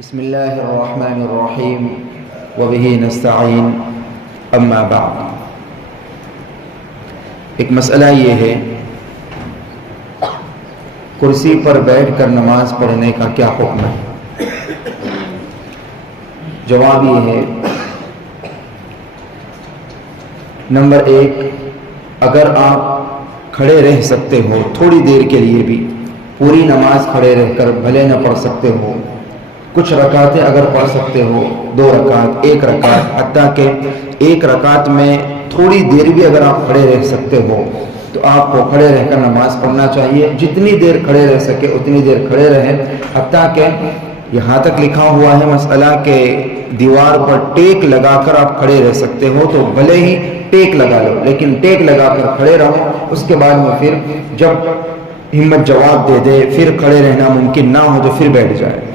بسم اللہ الرحمن الرحیم وبہ نستعین اما بعد۔ ایک مسئلہ یہ ہے، کرسی پر بیٹھ کر نماز پڑھنے کا کیا حکم ہے؟ جواب یہ ہے، نمبر ایک، اگر آپ کھڑے رہ سکتے ہو تھوڑی دیر کے لیے بھی، پوری نماز کھڑے رہ کر بھلے نہ پڑھ سکتے ہو، کچھ رکعتیں اگر پڑھ سکتے ہو، 2 رکعت، 1 رکعت، حتیٰ کہ 1 رکعت میں تھوڑی دیر بھی اگر آپ کھڑے رہ سکتے ہو تو آپ کو کھڑے رہ کر نماز پڑھنا چاہیے۔ جتنی دیر کھڑے رہ سکے اتنی دیر کھڑے رہیں، حتیٰ کہ یہاں تک لکھا ہوا ہے مسئلہ کہ دیوار پر ٹیک لگا کر آپ کھڑے رہ سکتے ہو تو بھلے ہی ٹیک لگا لو، لیکن ٹیک لگا کر کھڑے رہو، اس کے بعد میں پھر جب ہمت جواب دے دے پھر کھڑے رہنا ممکن نہ ہو تو پھر بیٹھ جائے۔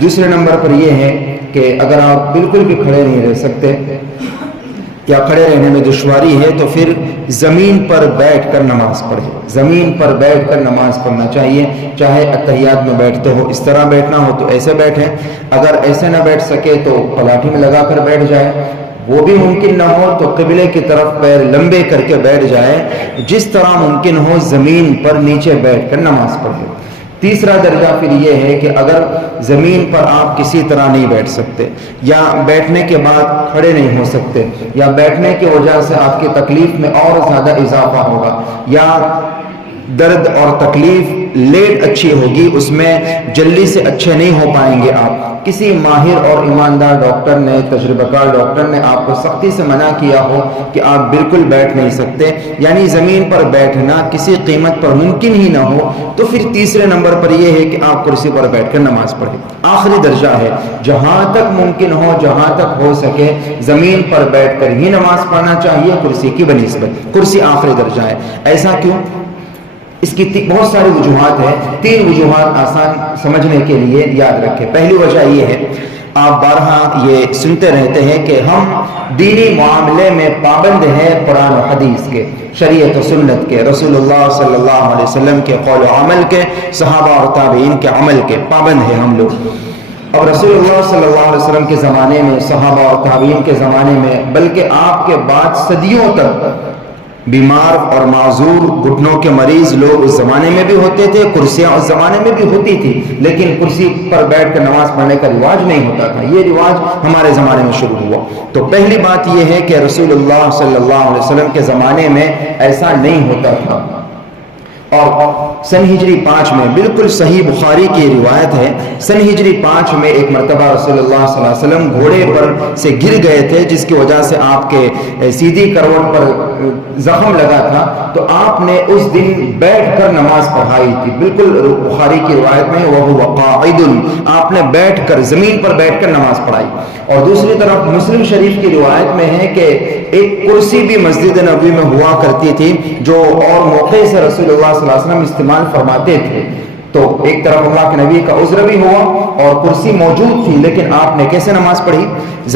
دوسرے نمبر پر یہ ہے کہ اگر آپ بالکل بھی کھڑے نہیں رہ سکتے یا کھڑے رہنے میں دشواری ہے تو پھر زمین پر بیٹھ کر نماز پڑھیں۔ زمین پر بیٹھ کر نماز پڑھنا چاہیے، چاہے اتحیات میں بیٹھتے ہو اس طرح بیٹھنا ہو تو ایسے بیٹھیں، اگر ایسے نہ بیٹھ سکے تو پلاٹھی میں لگا کر بیٹھ جائے، وہ بھی ممکن نہ ہو تو قبلے کی طرف پیر لمبے کر کے بیٹھ جائے، جس طرح ممکن ہو زمین پر نیچے بیٹھ کر نماز پڑھیں۔ تیسرا درجہ پھر یہ ہے کہ اگر زمین پر آپ کسی طرح نہیں بیٹھ سکتے یا بیٹھنے کے بعد کھڑے نہیں ہو سکتے یا بیٹھنے کی وجہ سے آپ کی تکلیف میں اور زیادہ اضافہ ہوگا یا درد اور تکلیف لیٹ اچھی ہوگی، اس میں جلدی سے اچھے نہیں ہو پائیں گے آپ، کسی ماہر اور ایماندار ڈاکٹر نے، تجربہ کار ڈاکٹر نے آپ کو سختی سے منع کیا ہو کہ آپ بالکل بیٹھ نہیں سکتے، یعنی زمین پر بیٹھنا کسی قیمت پر ممکن ہی نہ ہو، تو پھر تیسرے نمبر پر یہ ہے کہ آپ کرسی پر بیٹھ کر نماز پڑھیں۔ آخری درجہ ہے، جہاں تک ممکن ہو، جہاں تک ہو سکے زمین پر بیٹھ کر ہی نماز پڑھنا چاہیے کرسی کی بنسبت۔ کرسی آخری درجہ ہے۔ ایسا کیوں؟ اس کی بہت ساری وجوہات ہیں، 3 وجوہات آسان سمجھنے کے لیے یاد رکھیں۔ پہلی وجہ یہ ہے، آپ بارہا یہ سنتے رہتے ہیں کہ ہم دینی معاملے میں پابند ہیں قرآن و حدیث کے، شریعت و سنت کے، رسول اللہ صلی اللہ علیہ وسلم کے قول و عمل کے، صحابہ اور تابعین کے عمل کے پابند ہیں ہم لوگ۔ اور رسول اللہ صلی اللہ علیہ وسلم کے زمانے میں، صحابہ اور تابعین کے زمانے میں، بلکہ آپ کے بعد صدیوں تک بیمار اور معذور گھٹنوں کے مریض لوگ اس زمانے میں بھی ہوتے تھے، کرسیاں اس زمانے میں بھی ہوتی تھی، لیکن کرسی پر بیٹھ کر نماز پڑھنے کا رواج نہیں ہوتا تھا۔ یہ رواج ہمارے زمانے میں شروع ہوا۔ تو پہلی بات یہ ہے کہ رسول اللہ صلی اللہ علیہ وسلم کے زمانے میں ایسا نہیں ہوتا تھا۔ اور سن ہجری 5 میں، بالکل صحیح بخاری کی روایت ہے، سن ہجری 5 میں ایک مرتبہ رسول اللہ صلی اللہ علیہ وسلم گھوڑے پر سے گر گئے تھے، جس کی وجہ سے آپ کے سیدھی کروٹ پر زخم لگا تھا، تو آپ نے اس دن بیٹھ کر نماز پڑھائی تھی۔ بالکل بخاری کی روایت میں وَهُوَ قَاعِدٌ، آپ نے بیٹھ کر، زمین پر بیٹھ کر نماز پڑھائی۔ اور دوسری طرف مسلم شریف کی روایت میں ہے کہ ایک کرسی بھی مسجد نبوی میں ہوا کرتی تھی جو اور موقع سے رسول اللہ صلی اللہ علیہ وسلم استعمال فرماتے تھے۔ تو ایک طرف اللہ کے نبی کا عذر بھی ہوا اور کرسی موجود تھی، لیکن آپ نے کیسے نماز پڑھی؟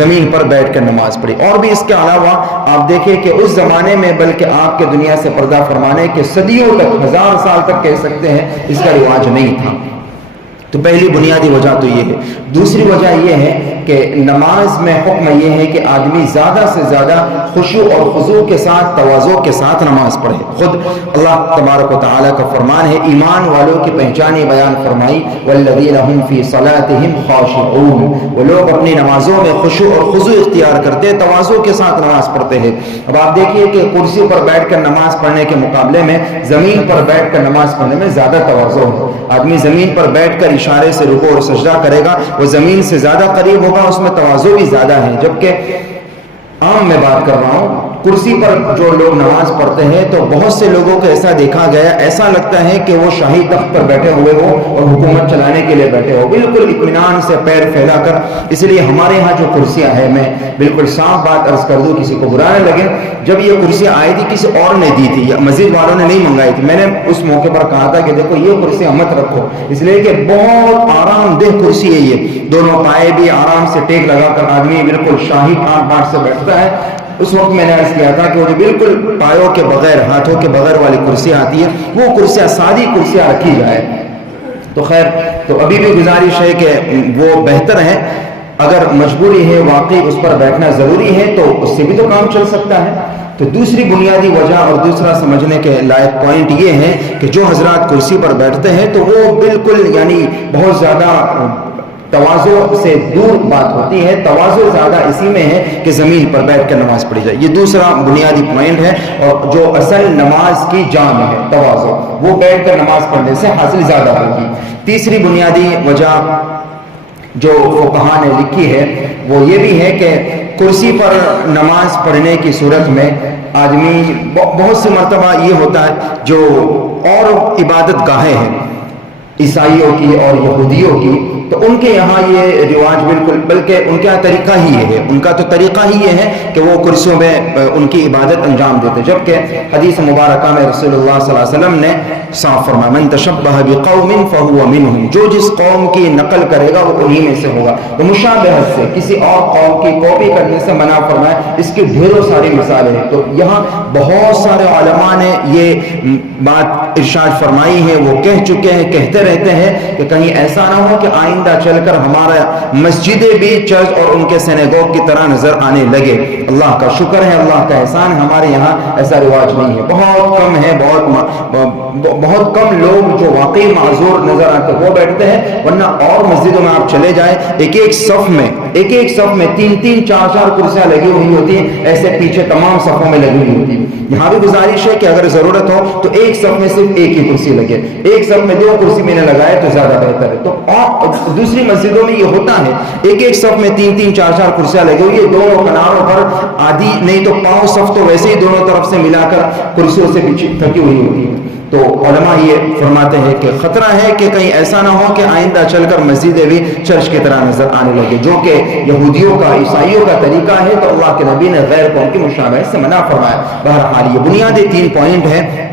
زمین پر بیٹھ کر نماز پڑھی۔ اور بھی اس کے علاوہ آپ دیکھیں کہ اس زمانے میں، بلکہ آپ کے دنیا سے پردہ فرمانے کے صدیوں تک، 1000 سال تک کہہ سکتے ہیں، اس کا رواج نہیں تھا۔ تو پہلی بنیادی وجہ تو یہ ہے۔ دوسری وجہ یہ ہے کہ نماز میں حکم یہ ہے کہ آدمی زیادہ سے زیادہ خشوع اور خضوع کے ساتھ، تواضع کے ساتھ نماز پڑھے۔ خود اللہ تبارک و تعالیٰ کا فرمان ہے، ایمان والوں کی پہچان بیان فرمائی، والذین هم فی صلاتهم خاشعون، وہ لوگ اپنی نمازوں میں خشوع اور خضوع اختیار کرتے، تواضع کے ساتھ نماز پڑھتے ہیں۔ اب آپ دیکھیے کہ کرسی پر بیٹھ کر نماز پڑھنے کے مقابلے میں زمین پر بیٹھ کر نماز پڑھنے میں زیادہ تواضع ہے۔ آدمی زمین پر بیٹھ کر اشارے سے رکوع اور سجدہ کرے گا، وہ زمین سے زیادہ قریب ہوگا، اس میں تواضع بھی زیادہ ہے۔ جبکہ عام میں بات کر رہا ہوں، کرسی پر جو لوگ نماز پڑھتے ہیں تو بہت سے لوگوں کو ایسا دیکھا گیا، ایسا لگتا ہے کہ وہ شاہی تخت پر بیٹھے ہوئے ہو اور حکومت چلانے کے لیے بیٹھے ہو، بالکل اطمینان سے پیر پھیلا کر۔ اس لیے ہمارے ہاں جو کرسیاں ہیں، میں بالکل صاف بات عرض کر دوں، کسی کو برا نہ لگے، جب یہ کرسیاں آئی تھی کسی اور نے دی تھی یا مسجد والوں نے نہیں منگائی تھی، میں نے اس موقع پر کہا تھا کہ دیکھو یہ کرسیاں مت رکھو، اس لیے کہ بہت آرام دہ کرسی ہے یہ، دونوں پائے بھی آرام سے ٹیک لگا کر آدمی بالکل شاہی ٹانٹ بانٹ سے بیٹھتا ہے۔ اس وقت میں نے عرض کیا تھا کہ وہ جو بالکل پایوں کے بغیر، ہاتھوں کے بغیر والی کرسی آتی ہے، وہ کرسیاں، سادی کرسیاں رکھی جائے، تو خیر، تو ابھی بھی گزارش ہے کہ وہ بہتر ہے، اگر مجبوری ہے واقعی اس پر بیٹھنا ضروری ہے تو اس سے بھی تو کام چل سکتا ہے۔ تو دوسری بنیادی وجہ اور دوسرا سمجھنے کے لائق پوائنٹ یہ ہے کہ جو حضرات کرسی پر بیٹھتے ہیں تو وہ بالکل یعنی بہت زیادہ تواضع سے دور بات ہوتی ہے، تواضع زیادہ اسی میں ہے کہ زمین پر بیٹھ کر نماز پڑھی جائے۔ یہ دوسرا بنیادی پوائنٹ ہے، اور جو اصل نماز کی جان ہے تواضع، وہ بیٹھ کر نماز پڑھنے سے حاصل زیادہ ہوگی۔ تیسری بنیادی وجہ جو فقہاء نے لکھی ہے وہ یہ بھی ہے کہ کرسی پر نماز پڑھنے کی صورت میں آدمی بہت سی مرتبہ یہ ہوتا ہے جو اور عبادت گاہیں ہیں عیسائیوں کی اور یہودیوں کی، تو ان کے یہاں یہ رواج بالکل، بلکہ ان کا طریقہ ہی یہ ہے، ان کا تو طریقہ ہی یہ ہے کہ وہ کرسیوں میں ان کی عبادت انجام دیتے، جبکہ حدیث مبارکہ میں رسول اللہ صلی اللہ علیہ وسلم نے صاف فرمایا من تشبہ بقوم فہو منہم، جو جس قوم کی نقل کرے گا وہ انہی میں سے ہوگا۔ تو مشابہت سے کسی اور قوم کی کاپی کرنے سے منع فرمایا، اس کی ڈھیروں ساری مثالیں ہیں۔ تو یہاں بہت سارے علماء نے یہ بات ارشاد فرمائی ہے، وہ کہہ چکے ہیں، کہتے رہتے ہیں کہ کہیں ایسا نہ ہو کہ آئندہ چل کر ہمارا مسجدیں بھی چرچ اور ان کے سینیگوگ کی طرح نظر آنے لگے۔ اللہ کا شکر ہے، اللہ کا احسان ہے، ہمارے یہاں ایسا رواج نہیں ہے، بہت کم ہے، بہت کم لوگ جو واقعی معذور نظر آتے وہ بیٹھتے ہیں، ورنہ اور مسجدوں میں آپ چلے جائیں ایک ایک صف میں تین چار کرسیاں لگی ہوئی ہوتی ہیں، ایسے پیچھے تمام صفوں میں لگی ہوئی ہوتی ہیں۔ یہاں بھی گزارش ہے کہ اگر ضرورت ہو تو ایک صف میں صرف ایک ہی کرسی لگے، ایک صف میں 2 کرسی میں نے لگائے تو زیادہ بہتر ہے۔ تو دوسری مسجدوں میں یہ ہوتا ہے ایک صف میں 3 4 کرسیاں لگی ہوئی، دونوں کناروں پر آدھی نہیں تو پاؤں صف تو ویسے ہی دونوں طرف سے ملا کر کرسیوں سے تھکی ہوئی ہوتی ہے۔ تو علماء یہ فرماتے ہیں کہ خطرہ ہے کہ کہیں ایسا نہ ہو کہ آئندہ چل کر مسجدیں بھی چرچ کی طرح نظر آنے لگے، جو کہ یہودیوں کا عیسائیوں کا طریقہ ہے، تو اللہ کے نبی نے غیر قوم کی مشابہت سے منع فرمایا۔ بہرحال یہ بنیادی 3 پوائنٹ ہیں۔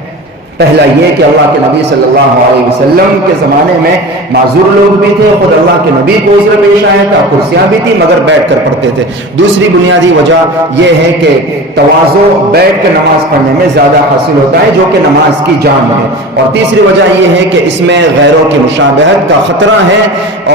پہلا یہ کہ اللہ کے نبی صلی اللہ علیہ وسلم کے زمانے میں معذور لوگ بھی تھے، خود اللہ کے نبی کو عذر پیش آیا تھا، کرسیاں بھی تھی مگر بیٹھ کر پڑھتے تھے۔ دوسری بنیادی وجہ یہ ہے کہ تواضع بیٹھ کر نماز پڑھنے میں زیادہ حاصل ہوتا ہے، جو کہ نماز کی جان ہے۔ اور تیسری وجہ یہ ہے کہ اس میں غیروں کی مشابہت کا خطرہ ہے،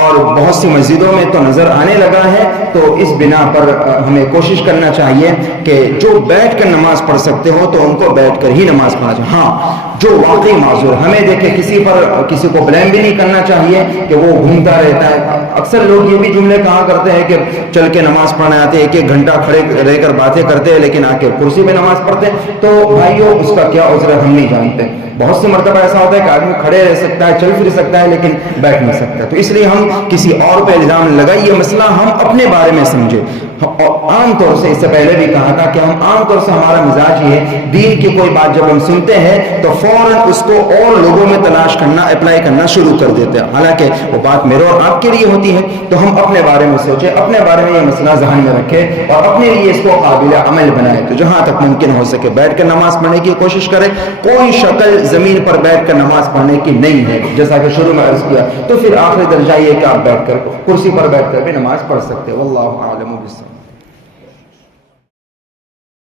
اور بہت سی مسجدوں میں تو نظر آنے لگا ہے۔ تو اس بنا پر ہمیں کوشش کرنا چاہیے کہ جو بیٹھ کر نماز پڑھ سکتے ہو تو ان کو بیٹھ کر ہی نماز پڑھا جائے۔ ہاں جو واقعی معذور، ہمیں دیکھیں کسی کو بلیم بھی نہیں کرنا چاہیے کہ وہ گھومتا رہتا ہے۔ اکثر لوگ یہ بھی جملے کہا کرتے ہیں کہ چل کے نماز پڑھنے آتے ہیں، 1 گھنٹہ کھڑے رہ کر باتیں کرتے ہیں لیکن آ کے کرسی پہ نماز پڑھتے ہیں۔ تو بھائیو اس کا کیا عذر ہم نہیں جانتے۔ بہت سی مرتبہ ایسا ہوتا ہے کہ آدمی کھڑے رہ سکتا ہے، چل پھر سکتا ہے لیکن بیٹھ نہیں سکتا۔ تو اس لیے ہم کسی اور پہ الزام لگائیں، یہ مسئلہ ہم اپنے بارے میں سمجھیں۔ عام طور سے اس سے پہلے بھی کہا تھا کہ ہم عام طور سے ہمارا مزاج یہ ہے، دین کی کوئی بات جب ہم سنتے ہیں تو فوراً اس کو اور لوگوں میں تلاش کرنا، اپلائی کرنا شروع کر دیتے ہیں، حالانکہ وہ بات میرے اور آپ کے لیے ہوتی ہے۔ تو ہم اپنے بارے میں سوچیں، اپنے بارے میں یہ مسئلہ ذہن میں رکھیں اور اپنے لیے اس کو قابل عمل بنائیں۔ تو جہاں تک ممکن ہو سکے بیٹھ کر نماز پڑھنے کی کوشش کریں، کوئی شکل زمین پر بیٹھ کر نماز پڑھنے کی نہیں ہے، جیسا کہ شروع میں عرض کیا۔ تو پھر آخری درجہ یہ کہ آپ بیٹھ کر کرسی پر بیٹھ کر بھی نماز پڑھ سکتے ہیں۔ واللہ اعلم بالصواب۔